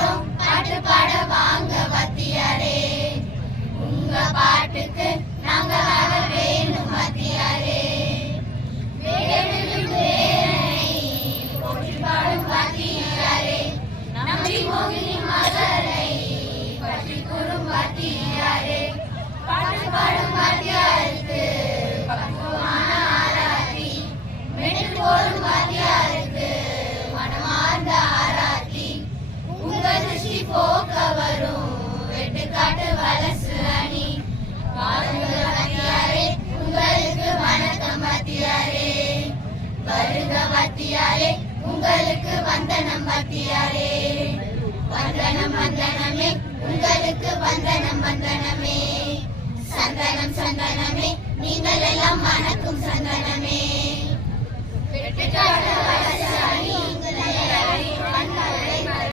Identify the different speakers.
Speaker 1: அழைக்கிறோம் பாட்டு பாட வாங்க பத்தியாரே உங்க பாட்டுக்கு நாங்க பத்தியாரே. வருக பத்தியாரே. உங்களுக்கு வந்தனம் பத்தியாரே. வந்தனம் வந்தனமே. உங்களுக்கு வந்தனம் வந்தனமே. சந்தனம் சந்தனமே. நீங்கள் எல்லாம் மணக்கும் சந்தனமே. வெட்டுக்காடு